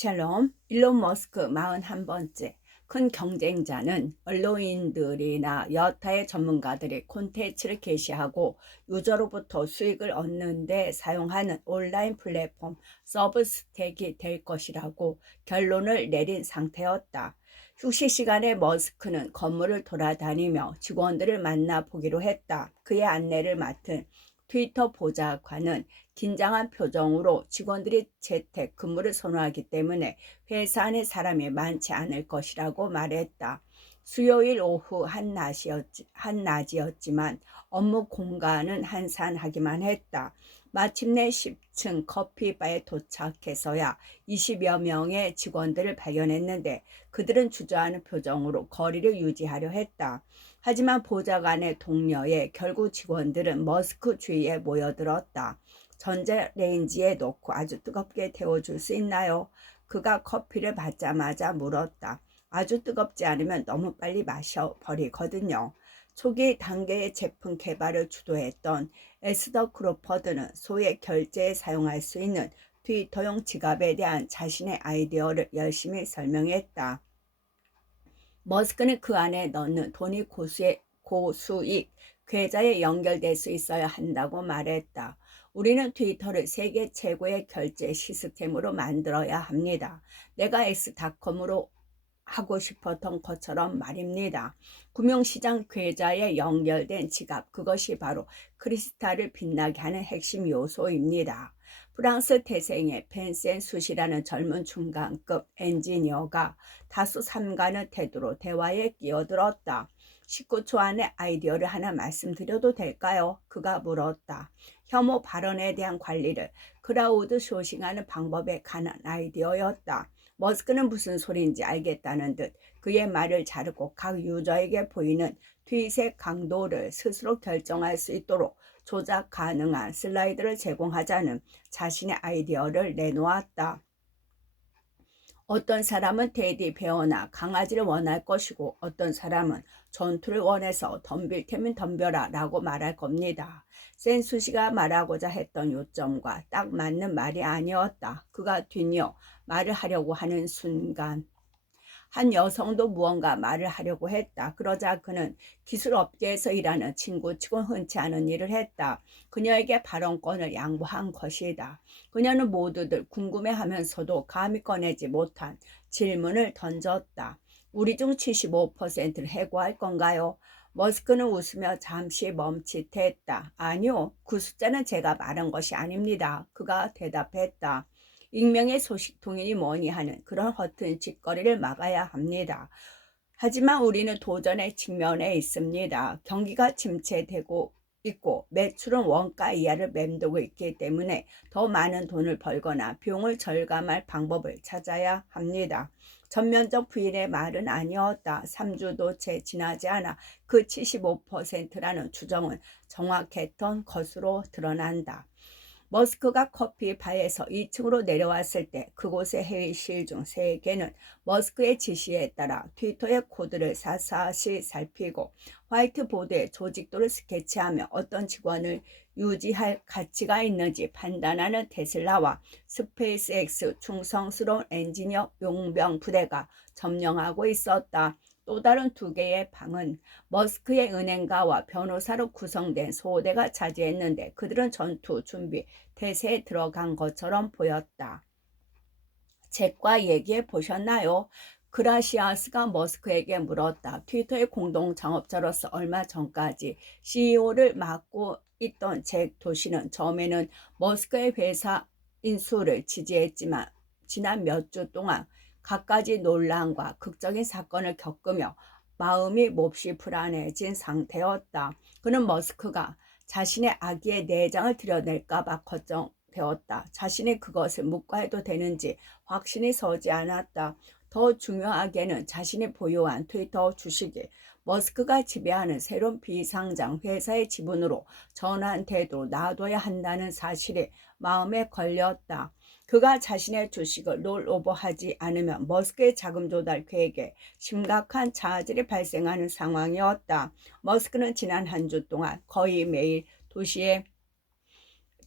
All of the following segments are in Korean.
샬롬, 일론 머스크 41번째. 큰 경쟁자는 언론인들이나 여타의 전문가들이 콘텐츠를 게시하고 유저로부터 수익을 얻는 데 사용하는 온라인 플랫폼 서브스택이 될 것이라고 결론을 내린 상태였다. 휴식 시간에 머스크는 건물을 돌아다니며 직원들을 만나보기로 했다. 그의 안내를 맡은 트위터 보좌관은 긴장한 표정으로 직원들이 재택 근무를 선호하기 때문에 회사 안에 사람이 많지 않을 것이라고 말했다. 수요일 오후 한낮이었지만 업무 공간은 한산하기만 했다. 마침내 10층 커피바에 도착해서야 20여 명의 직원들을 발견했는데 그들은 주저하는 표정으로 거리를 유지하려 했다. 하지만 보좌관의 독려에 결국 직원들은 머스크 주위에 모여들었다. 전자레인지에 넣고 아주 뜨겁게 데워줄 수 있나요? 그가 커피를 받자마자 물었다. 아주 뜨겁지 않으면 너무 빨리 마셔버리거든요. 초기 단계의 제품 개발을 주도했던 에스더 크로퍼드는 소액 결제에 사용할 수 있는 트위터용 지갑에 대한 자신의 아이디어를 열심히 설명했다. 머스크는 그 안에 넣는 돈이 고수익 계좌에 연결될 수 있어야 한다고 말했다. 우리는 트위터를 세계 최고의 결제 시스템으로 만들어야 합니다. 내가 X닷컴으로 하고 싶었던 것처럼 말입니다. 금융시장 계좌에 연결된 지갑, 그것이 바로 크리스탈을 빛나게 하는 핵심 요소입니다. 프랑스 태생의 펜센 수시라는 젊은 중간급 엔지니어가 다소 삼가는 태도로 대화에 끼어들었다. 19초 안에 아이디어를 하나 말씀드려도 될까요? 그가 물었다. 혐오 발언에 대한 관리를 크라우드 소싱하는 방법에 관한 아이디어였다. 머스크는 무슨 소리인지 알겠다는 듯 그의 말을 자르고 각 유저에게 보이는 트윗의 강도를 스스로 결정할 수 있도록 조작 가능한 슬라이드를 제공하자는 자신의 아이디어를 내놓았다. 어떤 사람은 테디 베어나 강아지를 원할 것이고 어떤 사람은 전투를 원해서 덤빌 테면 덤벼라 라고 말할 겁니다. 센수시가 말하고자 했던 요점과 딱 맞는 말이 아니었다. 그가 뒤이어 말을 하려고 하는 순간 한 여성도 무언가 말을 하려고 했다. 그러자 그는 기술업계에서 일하는 친구치곤 흔치 않은 일을 했다. 그녀에게 발언권을 양보한 것이다. 그녀는 모두들 궁금해하면서도 감히 꺼내지 못한 질문을 던졌다. 우리 중 75%를 해고할 건가요? 머스크는 웃으며 잠시 멈칫했다. 아니요, 그 숫자는 제가 말한 것이 아닙니다. 그가 대답했다. 익명의 소식통이니 뭐니 하는 그런 허튼 짓거리를 막아야 합니다. 하지만 우리는 도전의 직면에 있습니다. 경기가 침체되고 있고 매출은 원가 이하를 맴돌고 있기 때문에 더 많은 돈을 벌거나 비용을 절감할 방법을 찾아야 합니다. 전면적 부인의 말은 아니었다. 3주도 채 지나지 않아 그 75%라는 추정은 정확했던 것으로 드러난다. 머스크가 커피바에서 2층으로 내려왔을 때 그곳의 회의실 중 3개는 머스크의 지시에 따라 트위터의 코드를 사사시 살피고 화이트보드에 조직도를 스케치하며 어떤 직원을 유지할 가치가 있는지 판단하는 테슬라와 스페이스X 충성스러운 엔지니어 용병 부대가 점령하고 있었다. 또 다른 2개의 방은 머스크의 은행가와 변호사로 구성된 소대가 차지했는데 그들은 전투 준비 태세에 들어간 것처럼 보였다. 잭과 얘기해 보셨나요? 그라시아스가 머스크에게 물었다. 트위터의 공동 창업자로서 얼마 전까지 CEO를 맡고 있던 잭 도시는 처음에는 머스크의 회사 인수를 지지했지만 지난 몇 주 동안 갖가지 논란과 극적인 사건을 겪으며 마음이 몹시 불안해진 상태였다. 그는 머스크가 자신의 아기의 내장을 드러낼까봐 걱정되었다. 자신이 그것을 묵과해도 되는지 확신이 서지 않았다. 더 중요하게는 자신이 보유한 트위터 주식이 머스크가 지배하는 새로운 비상장 회사의 지분으로 전환되도록 놔둬야 한다는 사실이 마음에 걸렸다. 그가 자신의 주식을 롤오버하지 않으면 머스크의 자금 조달 계획에 심각한 차질이 발생하는 상황이었다. 머스크는 지난 한 주 동안 거의 매일 도시의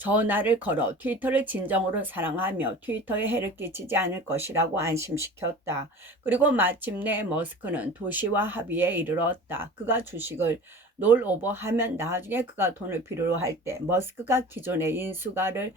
전화를 걸어 트위터를 진정으로 사랑하며 트위터에 해를 끼치지 않을 것이라고 안심시켰다. 그리고 마침내 머스크는 도시와 합의에 이르렀다. 그가 주식을 롤오버하면 나중에 그가 돈을 필요로 할 때 머스크가 기존의 인수가를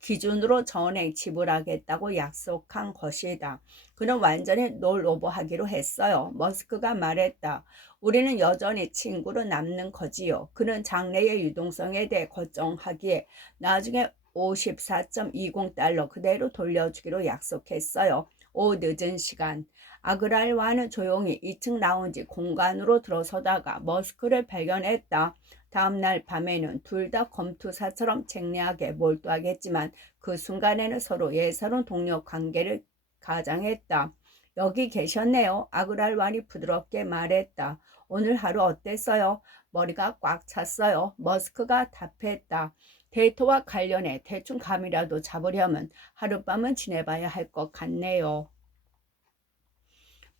기준으로 전액 지불하겠다고 약속한 것이다. 그는 완전히 롤오버하기로 했어요. 머스크가 말했다. 우리는 여전히 친구로 남는 거지요. 그는 장래의 유동성에 대해 걱정하기에 나중에 54.20달러 그대로 돌려주기로 약속했어요. 늦은 시간. 아그랄와는 조용히 2층 라운지 공간으로 들어서다가 머스크를 발견했다. 다음날 밤에는 둘 다 검투사처럼 책략하게 몰두하겠지만 그 순간에는 서로 예사로운 동료 관계를 가장했다. 여기 계셨네요. 아그랄완이 부드럽게 말했다. 오늘 하루 어땠어요? 머리가 꽉 찼어요. 머스크가 답했다. 데이터와 관련해 대충 감이라도 잡으려면 하룻밤은 지내봐야 할 것 같네요.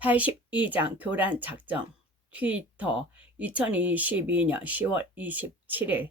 82장 교란 작전. 트위터 2022년 10월 27일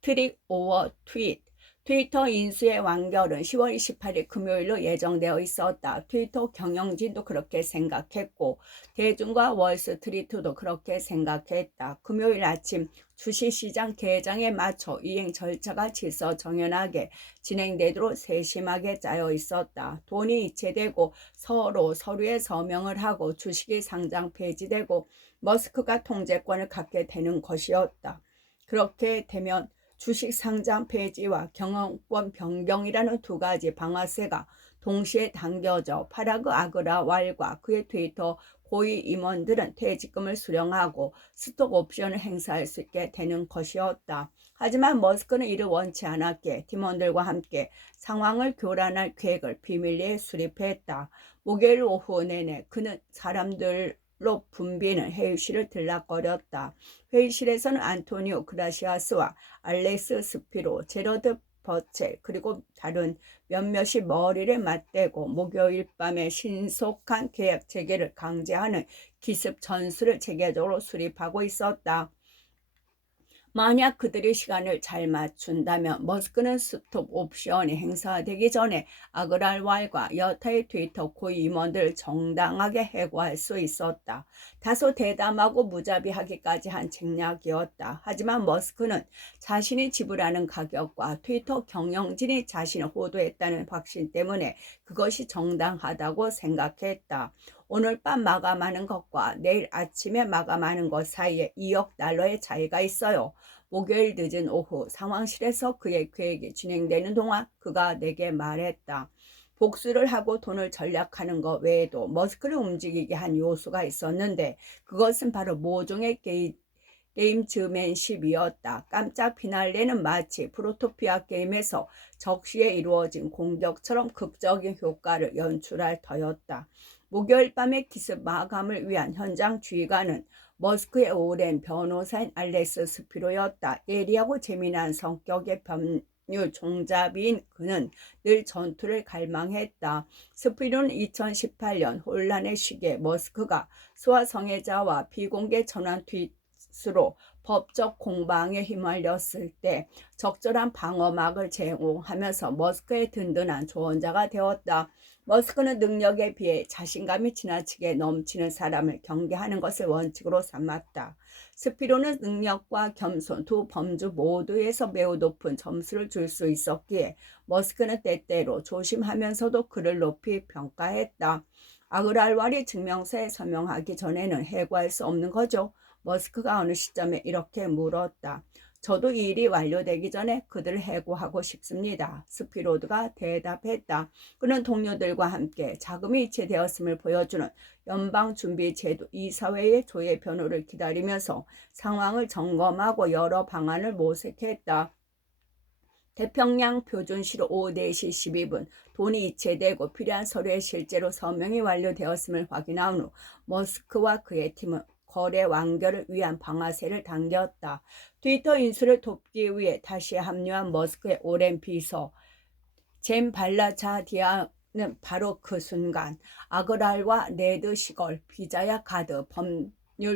트릭 오버 트윗. 트위터 인수의 완결은 10월 28일 금요일로 예정되어 있었다. 트위터 경영진도 그렇게 생각했고 대중과 월스트리트도 그렇게 생각했다. 금요일 아침 주식시장 개장에 맞춰 이행 절차가 질서정연하게 진행되도록 세심하게 짜여 있었다. 돈이 이체되고 서로 서류에 서명을 하고 주식이 상장 폐지되고 머스크가 통제권을 갖게 되는 것이었다. 그렇게 되면 주식 상장 폐지와 경영권 변경이라는 두 가지 방아쇠가 동시에 당겨져 파라그 아그라왈과 그의 트위터 고위 임원들은 퇴직금을 수령하고 스톡 옵션을 행사할 수 있게 되는 것이었다. 하지만 머스크는 이를 원치 않았기에 팀원들과 함께 상황을 교란할 계획을 비밀리에 수립했다. 목요일 오후 내내 그는 사람들로 붐비는 회의실을 들락거렸다. 회의실에서는 안토니오 그라시아스와 알렉스 스피로, 제러드 버체 그리고 다른 몇몇이 머리를 맞대고 목요일 밤에 신속한 계약 체결을 강제하는 기습 전술을 체계적으로 수립하고 있었다. 만약 그들이 시간을 잘 맞춘다면 머스크는 스톱 옵션이 행사되기 전에 아그랄왈과 여타의 트위터 고위 임원들을 정당하게 해고할 수 있었다. 다소 대담하고 무자비하기까지 한 책략이었다. 하지만 머스크는 자신이 지불하는 가격과 트위터 경영진이 자신을 호도했다는 확신 때문에 그것이 정당하다고 생각했다. 오늘 밤 마감하는 것과 내일 아침에 마감하는 것 사이에 2억 달러의 차이가 있어요. 목요일 늦은 오후 상황실에서 그의 계획이 진행되는 동안 그가 내게 말했다. 복수를 하고 돈을 전략하는 것 외에도 머스크를 움직이게 한 요소가 있었는데 그것은 바로 모종의 게임즈맨십이었다. 깜짝 피날레는 마치 프로토피아 게임에서 적시에 이루어진 공격처럼 극적인 효과를 연출할 터였다. 목요일 밤의 기습 마감을 위한 현장 주의관은 머스크의 오랜 변호사인 알렉스 스피로였다. 예리하고 재미난 성격의 법률 종잡이인 그는 늘 전투를 갈망했다. 스피로는 2018년 혼란의 시기에 머스크가 수화 성애자와 비공개 전환 트윗으로 법적 공방에 휘말렸을 때 적절한 방어막을 제공하면서 머스크의 든든한 조언자가 되었다. 머스크는 능력에 비해 자신감이 지나치게 넘치는 사람을 경계하는 것을 원칙으로 삼았다. 스피로는 능력과 겸손 두 범주 모두에서 매우 높은 점수를 줄 수 있었기에 머스크는 때때로 조심하면서도 그를 높이 평가했다. 아그랄왈이 증명서에 서명하기 전에는 해고할 수 없는 거죠. 머스크가 어느 시점에 이렇게 물었다. 저도 이 일이 완료되기 전에 그들을 해고하고 싶습니다. 스피로드가 대답했다. 그는 동료들과 함께 자금이 이체되었음을 보여주는 연방준비제도 이사회의 조회 변호를 기다리면서 상황을 점검하고 여러 방안을 모색했다. 태평양 표준시로 오후 4시 12분 돈이 이체되고 필요한 서류에 실제로 서명이 완료되었음을 확인한 후 머스크와 그의 팀은 거래 완결을 위한 방아쇠를 당겼다. 트위터 인수를 돕기 위해 다시 합류한 머스크의 오랜 비서 잼 발라자디아는 바로 그 순간 아그랄과 네드 시걸, 비자야 가드,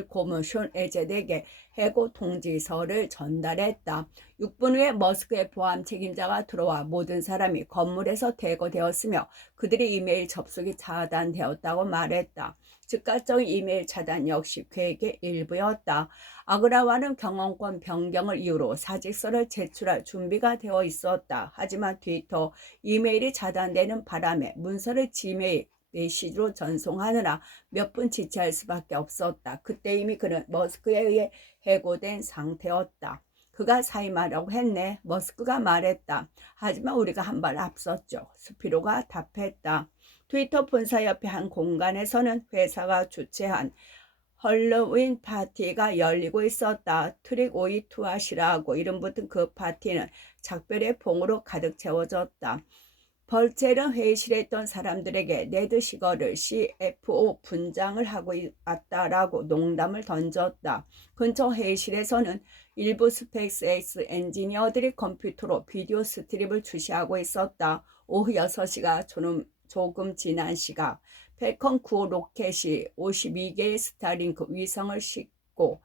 고문 숀 에제덱에게 해고 통지서를 전달했다. 6분 후에 머스크의 보안 책임자가 들어와 모든 사람이 건물에서 대거되었으며 그들의 이메일 접속이 차단되었다고 말했다. 즉각적인 이메일 차단 역시 계획의 일부였다. 아그라와는 경영권 변경을 이유로 사직서를 제출할 준비가 되어 있었다. 하지만 트위터 이메일이 차단되는 바람에 문서를 지메일 메시지로 전송하느라 몇 분 지체할 수밖에 없었다. 그때 이미 그는 머스크에 의해 해고된 상태였다. 그가 사임하려고 했네. 머스크가 말했다. 하지만 우리가 한 발 앞섰죠. 스피로가 답했다. 트위터 본사 옆의 한 공간에서는 회사가 주최한 헐로윈 파티가 열리고 있었다. 트릭 오이 투아시라고 이름 붙은 그 파티는 작별의 봉으로 가득 채워졌다. 벌젤은 회의실에 있던 사람들에게 네드 시거를 CFO 분장을 하고 왔다라고 농담을 던졌다. 근처 회의실에서는 일부 스페이스X 엔지니어들이 컴퓨터로 비디오 스트립을 주시하고 있었다. 오후 6시가 조금 지난 시각 펠컨 9 로켓이 52개의 스타링크 위성을 싣고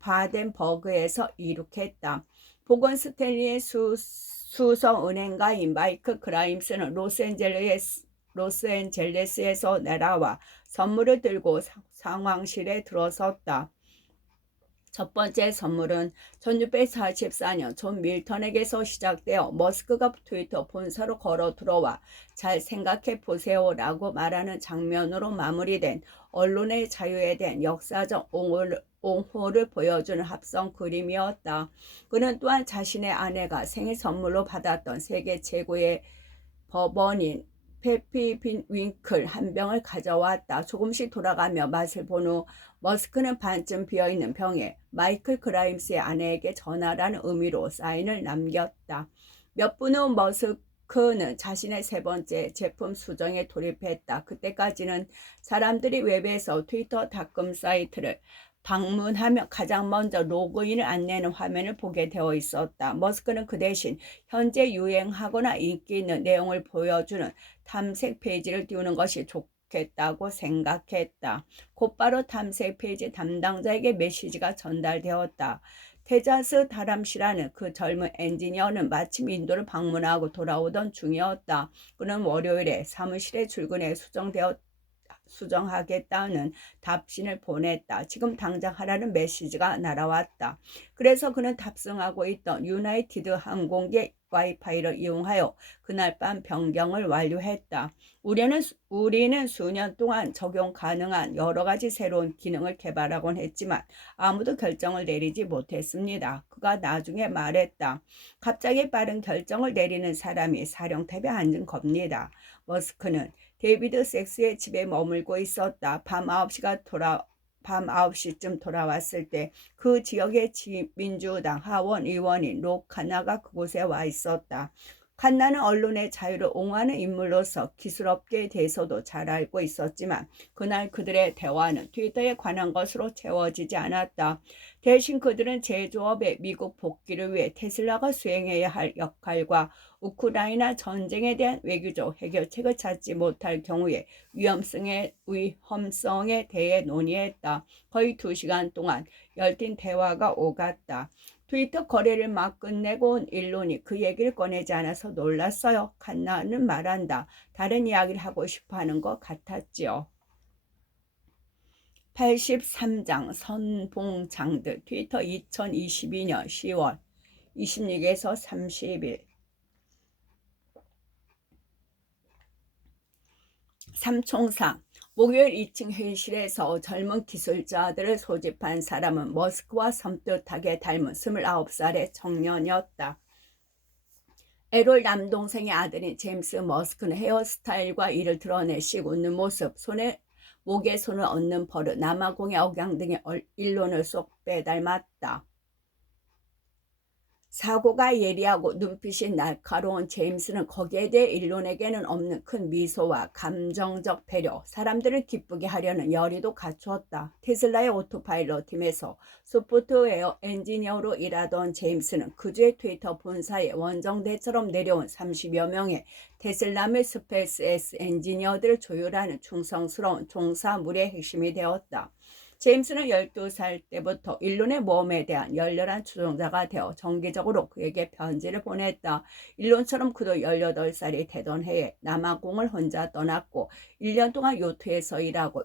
바덴버그에서 이륙했다. 보건 스탠리의 수성은행가인 마이크 그라임스는 로스앤젤레스에서 내려와 선물을 들고 상황실에 들어섰다. 첫 번째 선물은 1644년 존 밀턴에게서 시작되어 머스크가 트위터 본사로 걸어 들어와 잘 생각해 보세요 라고 말하는 장면으로 마무리된 언론의 자유에 대한 역사적 옹호를 보여주는 합성 그림이었다. 그는 또한 자신의 아내가 생일 선물로 받았던 세계 최고의 버번인 페피 윙클 한 병을 가져왔다. 조금씩 돌아가며 맛을 본 후 머스크는 반쯤 비어있는 병에 마이클 그라임스의 아내에게 전하라는 의미로 사인을 남겼다. 몇 분 후 머스크는 자신의 세 번째 제품 수정에 돌입했다. 그때까지는 사람들이 웹에서 트위터.com 사이트를 방문하며 가장 먼저 로그인을 안내하는 화면을 보게 되어 있었다. 머스크는 그 대신 현재 유행하거나 인기 있는 내용을 보여주는 탐색 페이지를 띄우는 것이 좋겠다고 생각했다. 곧바로 탐색 페이지 담당자에게 메시지가 전달되었다. 테자스 다람시라는 그 젊은 엔지니어는 마침 인도를 방문하고 돌아오던 중이었다. 그는 월요일에 사무실에 출근해 수정하겠다는 답신을 보냈다. 지금 당장 하라는 메시지가 날아왔다. 그래서 그는 탑승하고 있던 유나이티드 항공기 와이파이를 이용하여 그날 밤 변경을 완료했다. 우리는 수년 동안 적용 가능한 여러 가지 새로운 기능을 개발하곤 했지만 아무도 결정을 내리지 못했습니다. 그가 나중에 말했다. 갑자기 빠른 결정을 내리는 사람이 사령탑에 앉은 겁니다. 머스크는 데이비드 섹스의 집에 머물고 있었다. 밤 9시쯤 돌아왔을 때 그 지역의 민주당 하원 의원인 로 칸나가 그곳에 와 있었다. 칸나는 언론의 자유를 옹호하는 인물로서 기술업계에 대해서도 잘 알고 있었지만 그날 그들의 대화는 트위터에 관한 것으로 채워지지 않았다. 대신 그들은 제조업의 미국 복귀를 위해 테슬라가 수행해야 할 역할과 우크라이나 전쟁에 대한 외교적 해결책을 찾지 못할 경우에 위험성에 대해 논의했다. 거의 2시간 동안 열띤 대화가 오갔다. 트위터 거래를 막 끝내고 온 일론이 그 얘기를 꺼내지 않아서 놀랐어요. 칸나는 말한다. 다른 이야기를 하고 싶어하는 것 같았지요. 83장 선봉장들 트위터 2022년 10월 26일에서 30일 삼총사 목요일 2층 회의실에서 젊은 기술자들을 소집한 사람은 머스크와 섬뜩하게 닮은 29살의 청년이었다. 에롤 남동생의 아들인 제임스 머스크는 헤어스타일과 이를 드러내씩 웃는 모습, 목에 손을 얹는 버릇, 남아공의 억양 등의 일론을 쏙 빼닮았다. 사고가 예리하고 눈빛이 날카로운 제임스는 거기에 대해 일론에게는 없는 큰 미소와 감정적 배려, 사람들을 기쁘게 하려는 열의도 갖추었다. 테슬라의 오토파일럿 팀에서 소프트웨어 엔지니어로 일하던 제임스는 그주의 트위터 본사에 원정대처럼 내려온 30여 명의 테슬라 및 스페이스X 엔지니어들을 조율하는 충성스러운 종사물의 핵심이 되었다. 제임스는 12살 때부터 일론의 모험에 대한 열렬한 추종자가 되어 정기적으로 그에게 편지를 보냈다. 일론처럼 그도 18살이 되던 해에 남아공을 혼자 떠났고 1년 동안 요트에서 일하고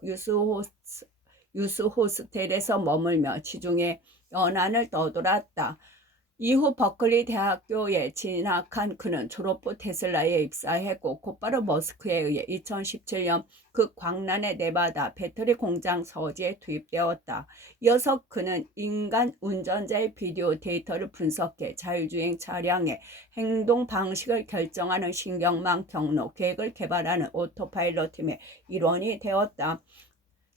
유스 호스텔에서 머물며 지중해 연안을 떠돌았다. 이후 버클리 대학교에 진학한 그는 졸업 후 테슬라에 입사했고 곧바로 머스크에 의해 2017년 극광란의 네바다 배터리 공장 서지에 투입되었다. 이어서 그는 인간 운전자의 비디오 데이터를 분석해 자율주행 차량의 행동 방식을 결정하는 신경망 경로 계획을 개발하는 오토파일럿 팀의 일원이 되었다.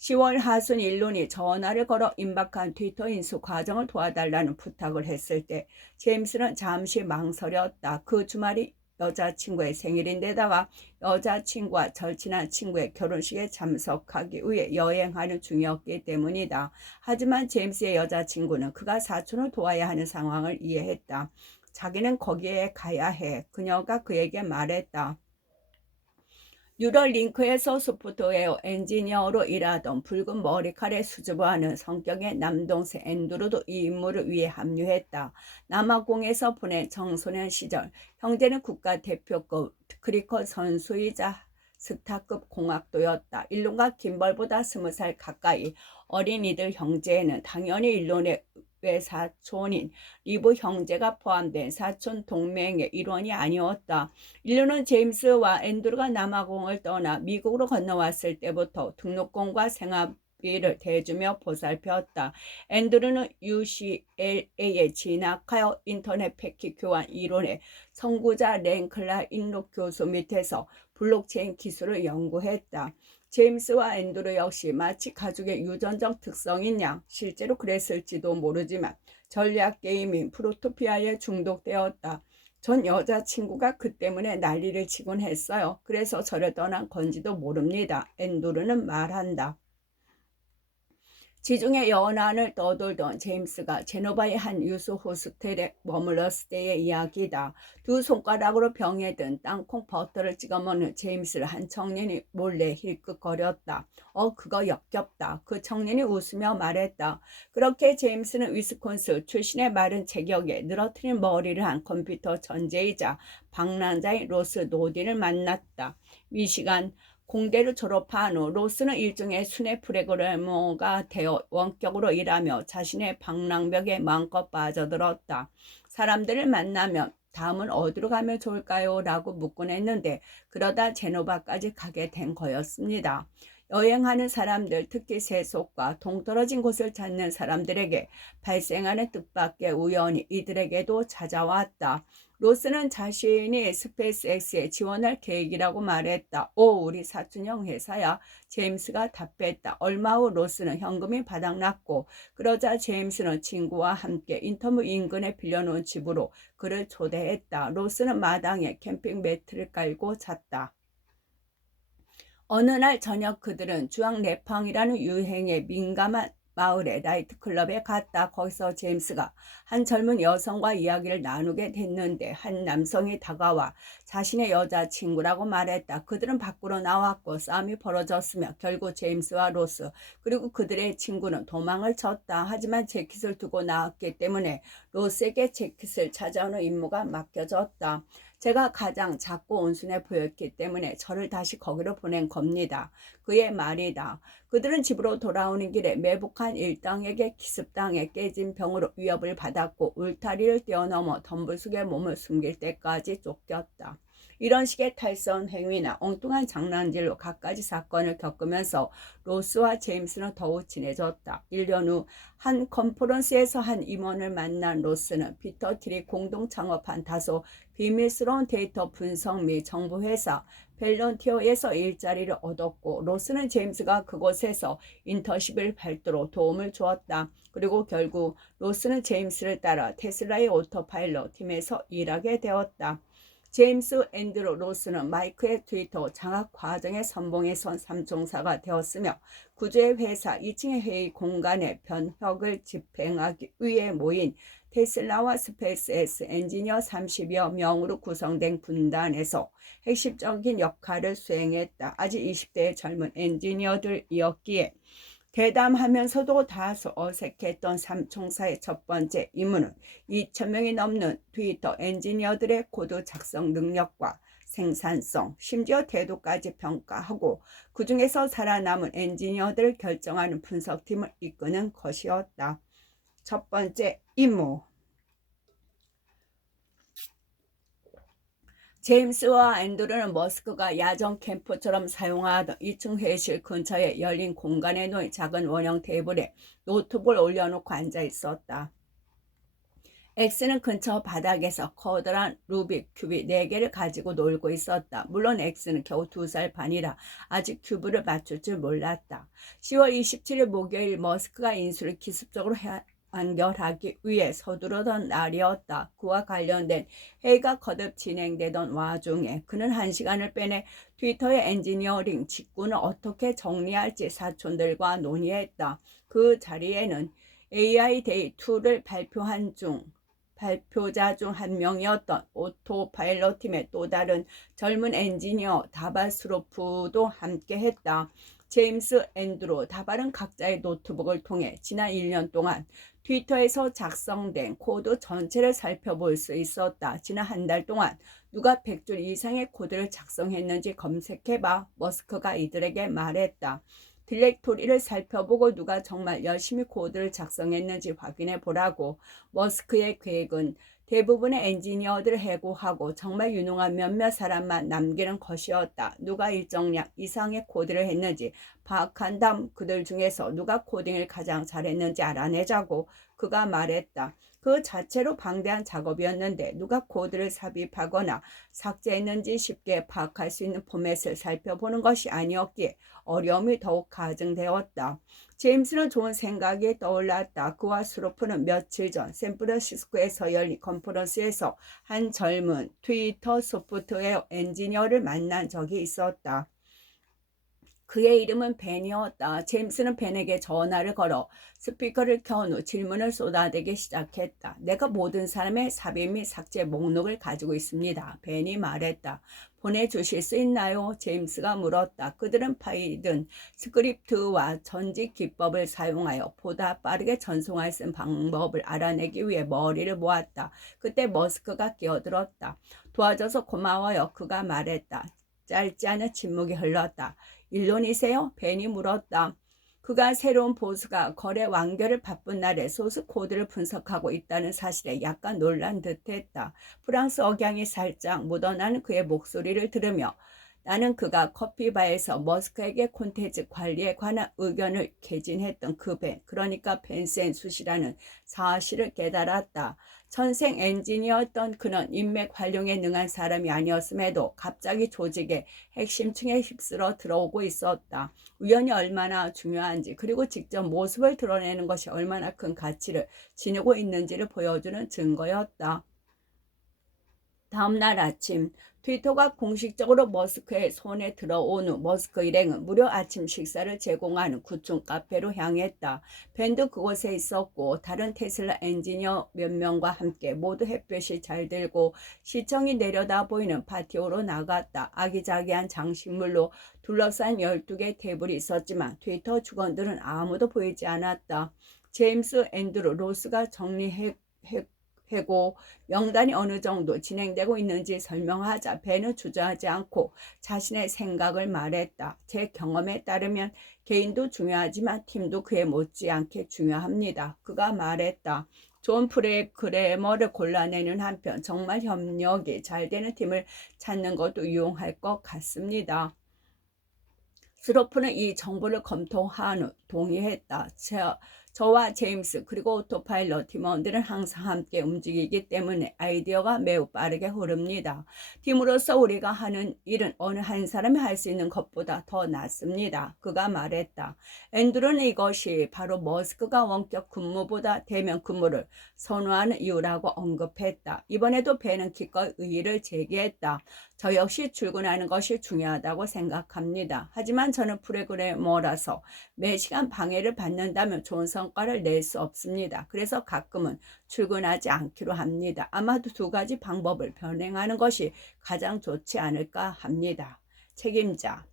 10월 하순 일론이 전화를 걸어 임박한 트위터 인수 과정을 도와달라는 부탁을 했을 때 제임스는 잠시 망설였다. 그 주말이 여자친구의 생일인데다가 여자친구와 절친한 친구의 결혼식에 참석하기 위해 여행하는 중이었기 때문이다. 하지만 제임스의 여자친구는 그가 사촌을 도와야 하는 상황을 이해했다. 자기는 거기에 가야 해. 그녀가 그에게 말했다. 뉴럴링크에서 소프트웨어 엔지니어로 일하던 붉은 머리칼에 수줍어하는 성격의 남동생 앤드루도 이 임무를 위해 합류했다. 남아공에서 보낸 청소년 시절 형제는 국가대표급 크리켓 선수이자 스타급 공학도였다. 일론과 김벌보다 20살 가까이 어린 이들 형제에는 당연히 일론의 외사촌인 리브 형제가 포함된 사촌 동맹의 일원이 아니었다. 일론은 제임스와 앤드루가 남아공을 떠나 미국으로 건너왔을 때부터 등록금과 생활비를 대주며 보살폈다. 앤드루는 UCLA에 진학하여 인터넷 패킷 교환 이론의 선구자 랭클라 인록 교수 밑에서 블록체인 기술을 연구했다. 제임스와 앤드루 역시 마치 가족의 유전적 특성인 양 실제로 그랬을지도 모르지만 전략 게임인 프로토피아에 중독되었다. 전 여자친구가 그 때문에 난리를 치곤 했어요. 그래서 저를 떠난 건지도 모릅니다. 앤드루는 말한다. 지중해 연안을 떠돌던 제임스가 제노바의 한 유수 호스텔에 머물렀을 때의 이야기다. 두 손가락으로 병에 든 땅콩 버터를 찍어 먹는 제임스를 한 청년이 몰래 힐끗거렸다. 그거 역겹다. 그 청년이 웃으며 말했다. 그렇게 제임스는 위스콘신 출신의 마른 체격에 늘어뜨린 머리를 한 컴퓨터 천재이자 방랑자인 로스 노딘을 만났다. 미시간 공대를 졸업한 후 로스는 일종의 순회 프로그래머가 되어 원격으로 일하며 자신의 방랑벽에 마음껏 빠져들었다. 사람들을 만나면 다음은 어디로 가면 좋을까요? 라고 묻곤 했는데 그러다 제노바까지 가게 된 거였습니다. 여행하는 사람들, 특히 세속과 동떨어진 곳을 찾는 사람들에게 발생하는 뜻밖의 우연이 이들에게도 찾아왔다. 로스는 자신이 스페이스X에 지원할 계획이라고 말했다. 우리 사촌형 회사야. 제임스가 답했다. 얼마 후 로스는 현금이 바닥났고 그러자 제임스는 친구와 함께 인터뷰 인근에 빌려놓은 집으로 그를 초대했다. 로스는 마당에 캠핑 매트를 깔고 잤다. 어느 날 저녁 그들은 주황 레팡이라는 유행에 민감한 마을의 나이트클럽에 갔다. 거기서 제임스가 한 젊은 여성과 이야기를 나누게 됐는데 한 남성이 다가와 자신의 여자친구라고 말했다. 그들은 밖으로 나왔고 싸움이 벌어졌으며 결국 제임스와 로스 그리고 그들의 친구는 도망을 쳤다. 하지만 재킷을 두고 나왔기 때문에 로스에게 재킷을 찾아오는 임무가 맡겨졌다. 제가 가장 작고 온순해 보였기 때문에 저를 다시 거기로 보낸 겁니다. 그의 말이다. 그들은 집으로 돌아오는 길에 매복한 일당에게 기습당해 깨진 병으로 위협을 받았고 울타리를 뛰어넘어 덤불 속에 몸을 숨길 때까지 쫓겼다. 이런 식의 탈선 행위나 엉뚱한 장난질로 갖가지 사건을 겪으면서 로스와 제임스는 더욱 친해졌다. 1년 후 한 컨퍼런스에서 한 임원을 만난 로스는 피터 틸이 공동 창업한 다소 비밀스러운 데이터 분석 및 정보회사 벨런티어에서 일자리를 얻었고 로스는 제임스가 그곳에서 인턴십을 밟도록 도움을 주었다. 그리고 결국 로스는 제임스를 따라 테슬라의 오토파일럿 팀에서 일하게 되었다. 제임스 앤드루 로스는 마이크의 트위터 장학 과정의 선봉에 선 삼총사가 되었으며 구주의 회사 2층의 회의 공간에 변혁을 집행하기 위해 모인 테슬라와 스페이스X 엔지니어 30여 명으로 구성된 군단에서 핵심적인 역할을 수행했다. 아직 20대의 젊은 엔지니어들이었기에 대담하면서도 다소 어색했던 삼총사의 첫 번째 임무는 2,000명이 넘는 트위터 엔지니어들의 코드 작성 능력과 생산성, 심지어 태도까지 평가하고 그 중에서 살아남은 엔지니어들을 결정하는 분석팀을 이끄는 것이었다. 첫 번째 임무. 제임스와 앤드루는 머스크가 야전 캠프처럼 사용하던 2층 회의실 근처에 열린 공간에 놓인 작은 원형 테이블에 노트북을 올려놓고 앉아 있었다. 엑스는 근처 바닥에서 커다란 루빅 큐브 4개를 가지고 놀고 있었다. 물론 엑스는 겨우 2살 반이라 아직 큐브를 맞출 줄 몰랐다. 10월 27일 목요일 머스크가 인수를 기습적으로 완결하기 위해 서두르던 날이었다. 그와 관련된 회의가 거듭 진행되던 와중에 그는 1시간을 빼내 트위터의 엔지니어링 직군을 어떻게 정리할지 사촌들과 논의했다. 그 자리에는 AI 데이 2를 발표자 중 한 명이었던 오토파일럿 팀의 또 다른 젊은 엔지니어 다바스로프도 함께했다. 제임스, 앤드루, 다발은 각자의 노트북을 통해 지난 1년 동안 트위터에서 작성된 코드 전체를 살펴볼 수 있었다. 지난 한 달 동안 누가 100줄 이상의 코드를 작성했는지 검색해봐. 머스크가 이들에게 말했다. 디렉토리를 살펴보고 누가 정말 열심히 코드를 작성했는지 확인해 보라고. 머스크의 계획은 대부분의 엔지니어들을 해고하고 정말 유능한 몇몇 사람만 남기는 것이었다. 누가 일정량 이상의 코드를 했는지 파악한 다음 그들 중에서 누가 코딩을 가장 잘했는지 알아내자고 그가 말했다. 그 자체로 방대한 작업이었는데 누가 코드를 삽입하거나 삭제했는지 쉽게 파악할 수 있는 포맷을 살펴보는 것이 아니었기에 어려움이 더욱 가중되었다. 제임스는 좋은 생각이 떠올랐다. 그와 스로프는 며칠 전 샌프란시스코에서 열린 컨퍼런스에서 한 젊은 트위터 소프트웨어 엔지니어를 만난 적이 있었다. 그의 이름은 벤이었다. 제임스는 벤에게 전화를 걸어 스피커를 켠 후 질문을 쏟아대기 시작했다. 내가 모든 사람의 삽입 및 삭제 목록을 가지고 있습니다. 벤이 말했다. 보내주실 수 있나요? 제임스가 물었다. 그들은 파이든 스크립트와 전직 기법을 사용하여 보다 빠르게 전송할 수 있는 방법을 알아내기 위해 머리를 모았다. 그때 머스크가 끼어들었다. 도와줘서 고마워요. 그가 말했다. 짧지 않은 침묵이 흘렀다. 일론이세요? 벤이 물었다. 그가 새로운 보수가 거래 완결을 바쁜 날에 소스 코드를 분석하고 있다는 사실에 약간 놀란 듯했다. 프랑스 억양이 살짝 묻어나는 그의 목소리를 들으며 나는 그가 커피바에서 머스크에게 콘텐츠 관리에 관한 의견을 개진했던 그 벤, 그러니까 벤센수시라는 사실을 깨달았다. 천생 엔지니어였던 그는 인맥 활용에 능한 사람이 아니었음에도 갑자기 조직의 핵심층에 휩쓸어 들어오고 있었다. 우연이 얼마나 중요한지 그리고 직접 모습을 드러내는 것이 얼마나 큰 가치를 지니고 있는지를 보여주는 증거였다. 다음날 아침 트위터가 공식적으로 머스크의 손에 들어온 후 머스크 일행은 무료 아침 식사를 제공하는 9층 카페로 향했다. 벤도 그곳에 있었고 다른 테슬라 엔지니어 몇 명과 함께 모두 햇볕이 잘 들고 시청이 내려다 보이는 파티오로 나갔다. 아기자기한 장식물로 둘러싼 12개 테이블이 있었지만 트위터 직원들은 아무도 보이지 않았다. 제임스, 앤드루, 로스가 해고 명단이 어느 정도 진행되고 있는지 설명하자 벤은 주저하지 않고 자신의 생각을 말했다. 제 경험에 따르면 개인도 중요하지만 팀도 그에 못지않게 중요합니다. 그가 말했다. 존 프로그래머를 골라내는 한편 정말 협력이 잘 되는 팀을 찾는 것도 유용할 것 같습니다. 스로프는 이 정보를 검토한 후 동의했다. 저와 제임스 그리고 오토파일럿 팀원들은 항상 함께 움직이기 때문에 아이디어가 매우 빠르게 흐릅니다. 팀으로서 우리가 하는 일은 어느 한 사람이 할 수 있는 것보다 더 낫습니다. 그가 말했다. 앤드루는 이것이 바로 머스크가 원격 근무보다 대면 근무를 선호하는 이유라고 언급했다. 이번에도 벤은 기꺼이 의의를 제기했다. 저 역시 출근하는 것이 중요하다고 생각합니다. 하지만 저는 프로그래머라서 매 시간 방해를 받는다면 좋은 성과를 낼 수 없습니다. 그래서 가끔은 출근하지 않기로 합니다. 아마도 2가지 방법을 병행하는 것이 가장 좋지 않을까 합니다. 책임자.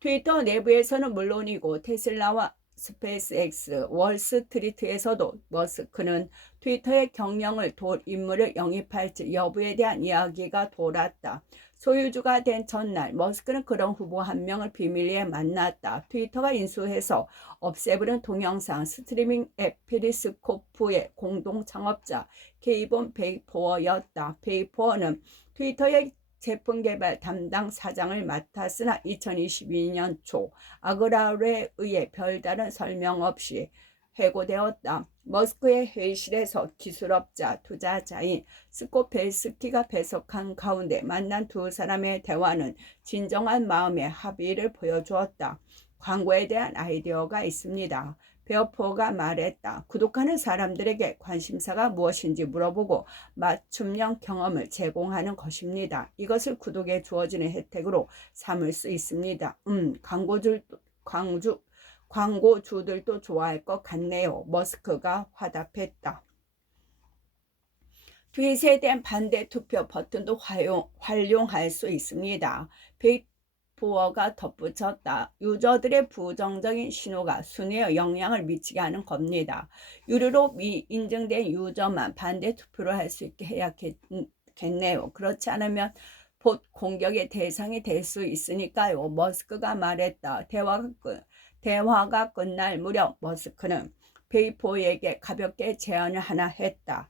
트위터 내부에서는 물론이고 테슬라와 스페이스X, 월스트리트에서도 머스크는 트위터의 경영을 도울 인물을 영입할지 여부에 대한 이야기가 돌았다. 소유주가 된 전날 머스크는 그런 후보 한 명을 비밀리에 만났다. 트위터가 인수해서 없애버린 동영상 스트리밍 앱 페리스코프의 공동 창업자 게이본 베이포어였다. 베이포어는 트위터의 제품 개발 담당 사장을 맡았으나 2022년 초 아그라르에 의해 별다른 설명 없이 해고되었다. 머스크의 회의실에서 기술업자 투자자인 스코펠스키가 배석한 가운데 만난 두 사람의 대화는 진정한 마음의 합의를 보여주었다. 광고에 대한 아이디어가 있습니다. 베어포가 말했다. 구독하는 사람들에게 관심사가 무엇인지 물어보고 맞춤형 경험을 제공하는 것입니다. 이것을 구독에 주어지는 혜택으로 삼을 수 있습니다. 광고주들도 좋아할 것 같네요. 머스크가 화답했다. 트윗에 대한 반대 투표 버튼도 활용할 수 있습니다. 베이포어가 덧붙였다. 유저들의 부정적인 신호가 순위에 영향을 미치게 하는 겁니다. 유료로 미인증된 유저만 반대 투표를 할 수 있게 해야겠네요. 그렇지 않으면 봇 공격의 대상이 될 수 있으니까요. 머스크가 말했다. 대화가 끝날 무렵 머스크는 베이포에게 가볍게 제안을 하나 했다.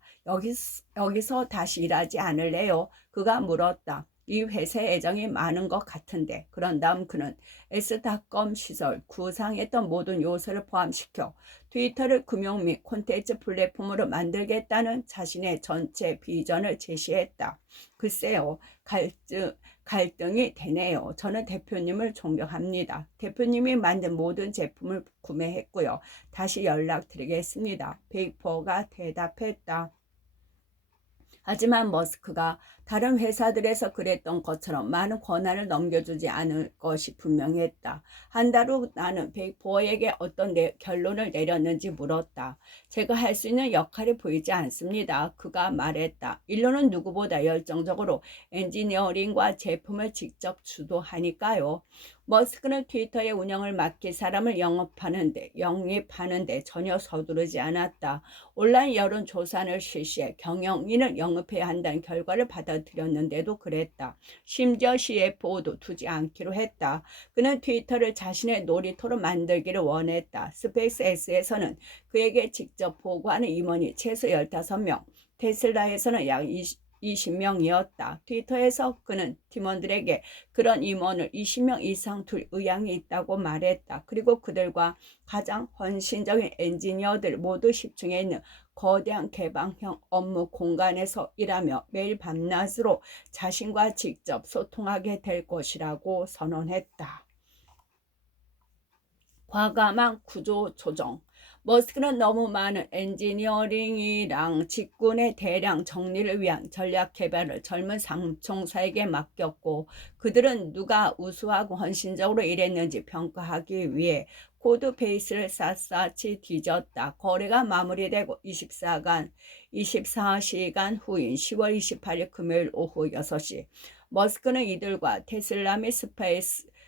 여기서 다시 일하지 않을래요? 그가 물었다. 이 회사에 애정이 많은 것 같은데. 그런 다음 그는 S.com 시절 구상했던 모든 요소를 포함시켜 트위터를 금융 및 콘텐츠 플랫폼으로 만들겠다는 자신의 전체 비전을 제시했다. 글쎄요, 갈등이 되네요. 저는 대표님을 존경합니다. 대표님이 만든 모든 제품을 구매했고요. 다시 연락드리겠습니다. 베이퍼가 대답했다. 하지만 머스크가 다른 회사들에서 그랬던 것처럼 많은 권한을 넘겨주지 않을 것이 분명했다. 한 달 후 나는 베이포어에게 어떤 결론을 내렸는지 물었다. 제가 할 수 있는 역할이 보이지 않습니다. 그가 말했다. 일론은 누구보다 열정적으로 엔지니어링과 제품을 직접 주도하니까요. 머스크는 트위터의 운영을 맡길 사람을 영입하는데 전혀 서두르지 않았다. 온라인 여론조사를 실시해 경영인을 영입해야 한다는 결과를 받아들였는데도 그랬다. 심지어 CFO도 두지 않기로 했다. 그는 트위터를 자신의 놀이터로 만들기를 원했다. 스페이스X에서는 그에게 직접 보고하는 임원이 최소 15명, 테슬라에서는 약 20명이었다. 트위터에서 그는 팀원들에게 그런 임원을 20명 이상 둘 의향이 있다고 말했다. 그리고 그들과 가장 헌신적인 엔지니어들 모두 10층에 있는 거대한 개방형 업무 공간에서 일하며 매일 밤낮으로 자신과 직접 소통하게 될 것이라고 선언했다. 과감한 구조 조정. 머스크는 너무 많은 엔지니어링이랑 직군의 대량 정리를 위한 전략 개발을 젊은 상총사에게 맡겼고 그들은 누가 우수하고 헌신적으로 일했는지 평가하기 위해 코드 베이스를 샅샅이 뒤졌다. 거래가 마무리되고 24시간 후인 10월 28일 금요일 오후 6시 머스크는 이들과 테슬라 및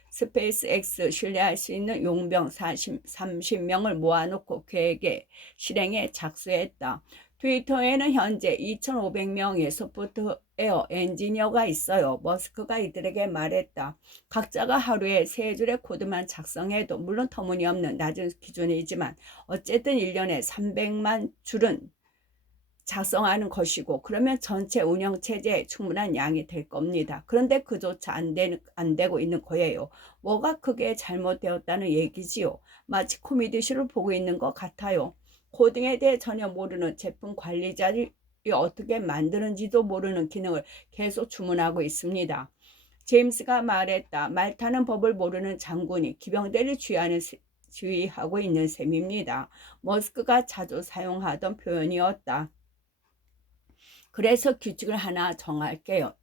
스페이스X 신뢰할 수 있는 용병 30명을 모아놓고 계획에 실행에 작수했다. 트위터에는 현재 2,500명의 소프트웨어 엔지니어가 있어요. 머스크가 이들에게 말했다. 각자가 하루에 3줄의 코드만 작성해도 물론 터무니없는 낮은 기준이지만 어쨌든 1년에 300만 줄은 작성하는 것이고 그러면 전체 운영체제에 충분한 양이 될 겁니다. 그런데 그조차 안 되고 있는 거예요. 뭐가 크게 잘못되었다는 얘기지요. 마치 코미디쇼를 보고 있는 것 같아요. 코딩에 대해 전혀 모르는 제품 관리자들이 어떻게 만드는지도 모르는 기능을 계속 주문하고 있습니다. 제임스가 말했다. 말 타는 법을 모르는 장군이 기병대를 지휘하고 있는 셈입니다. 머스크가 자주 사용하던 표현이었다. 그래서 규칙을 하나 정할게요.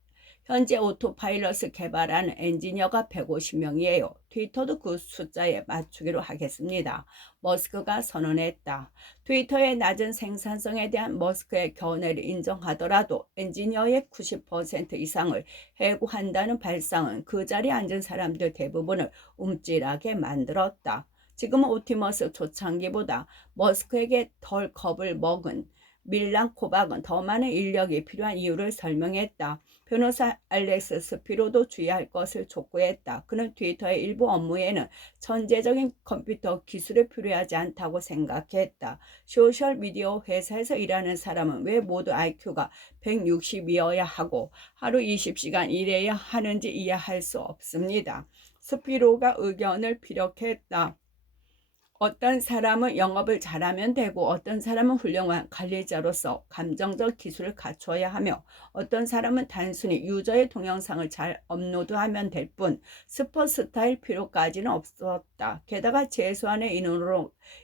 현재 오토파일럿을 개발하는 엔지니어가 150명이에요. 트위터도 그 숫자에 맞추기로 하겠습니다. 머스크가 선언했다. 트위터의 낮은 생산성에 대한 머스크의 견해를 인정하더라도 엔지니어의 90% 이상을 해고한다는 발상은 그 자리에 앉은 사람들 대부분을 움찔하게 만들었다. 지금은 옵티머스 초창기보다 머스크에게 덜 겁을 먹은 밀란 코박은 더 많은 인력이 필요한 이유를 설명했다. 변호사 알렉스 스피로도 주의할 것을 촉구했다. 그는 트위터의 일부 업무에는 천재적인 컴퓨터 기술이 필요하지 않다고 생각했다. 소셜미디어 회사에서 일하는 사람은 왜 모두 IQ가 160이어야 하고 하루 20시간 일해야 하는지 이해할 수 없습니다. 스피로가 의견을 피력했다. 어떤 사람은 영업을 잘하면 되고 어떤 사람은 훌륭한 관리자로서 감정적 기술을 갖춰야 하며 어떤 사람은 단순히 유저의 동영상을 잘 업로드하면 될 뿐 슈퍼스타일 필요까지는 없었다. 게다가 최소한의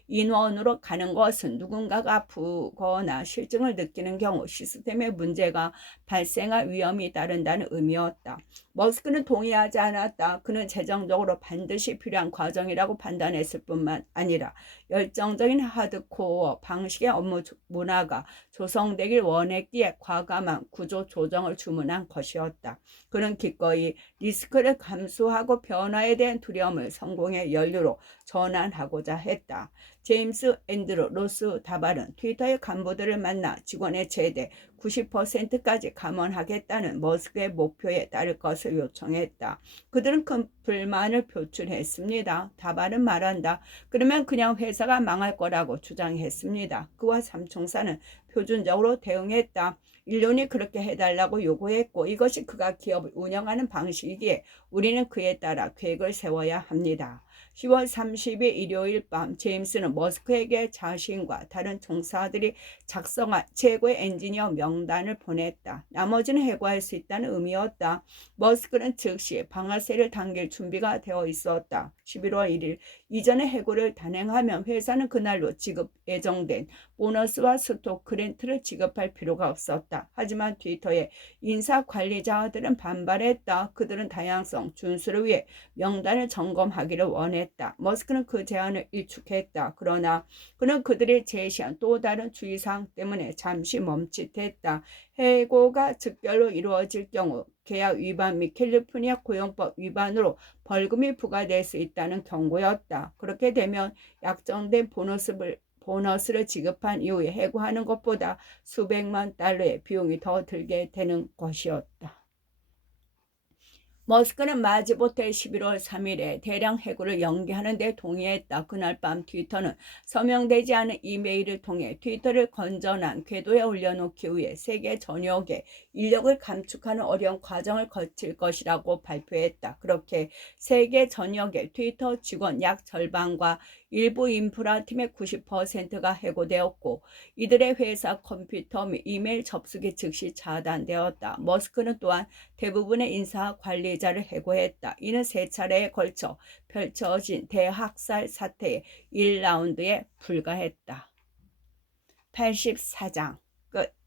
인원으로 가는 것은 누군가가 아프거나 실증을 느끼는 경우 시스템에 문제가 발생할 위험이 따른다는 의미였다. 머스크는 동의하지 않았다. 그는 재정적으로 반드시 필요한 과정이라고 판단했을 뿐만 아니라 열정적인 하드코어 방식의 업무 문화가 조성되길 원했기에 과감한 구조 조정을 주문한 것이었다. 그는 기꺼이 리스크를 감수하고 변화에 대한 두려움을 성공의 연료로 전환하고자 했다. 제임스 앤드루 로스 다발은 트위터의 간부들을 만나 직원의 최대 90%까지 감원하겠다는 머스크의 목표에 따를 것을 요청했다. 그들은 큰 불만을 표출했습니다. 다발은 말한다. 그러면 그냥 회사가 망할 거라고 주장했습니다. 그와 삼총사는 표준적으로 대응했다. 일론이 그렇게 해달라고 요구했고 이것이 그가 기업을 운영하는 방식이기에 우리는 그에 따라 계획을 세워야 합니다. 10월 30일 일요일 밤 제임스는 머스크에게 자신과 다른 총사들이 작성한 최고의 엔지니어 명단을 보냈다. 나머지는 해고할 수 있다는 의미였다. 머스크는 즉시 방아쇠를 당길 준비가 되어 있었다. 11월 1일 이전에 해고를 단행하면 회사는 그날로 지급 예정된 보너스와 스톡 그랜트를 지급할 필요가 없었다. 하지만 트위터의 인사 관리자들은 반발했다. 그들은 다양성 준수를 위해 명단을 점검하기를 원했다. 머스크는 그 제안을 일축했다. 그러나 그는 그들이 제시한 또 다른 주의사항 때문에 잠시 멈칫했다. 해고가 즉결로 이루어질 경우 계약 위반 및 캘리포니아 고용법 위반으로 벌금이 부과될 수 있다는 경고였다. 그렇게 되면 약정된 보너스를 지급한 이후에 해고하는 것보다 수백만 달러의 비용이 더 들게 되는 것이었다. 머스크는 마지못해 11월 3일에 대량 해고를 연기하는 데 동의했다. 그날 밤 트위터는 서명되지 않은 이메일을 통해 트위터를 건전한 궤도에 올려놓기 위해 세계 전역에 인력을 감축하는 어려운 과정을 거칠 것이라고 발표했다. 그렇게 세계 전역의 트위터 직원 약 절반과 일부 인프라 팀의 90%가 해고되었고 이들의 회사 컴퓨터 및 이메일 접속이 즉시 차단되었다. 머스크는 또한 대부분의 인사 관리자를 해고했다. 이는 세 차례에 걸쳐 펼쳐진 대학살 사태의 1라운드에 불과했다. 84장 끝.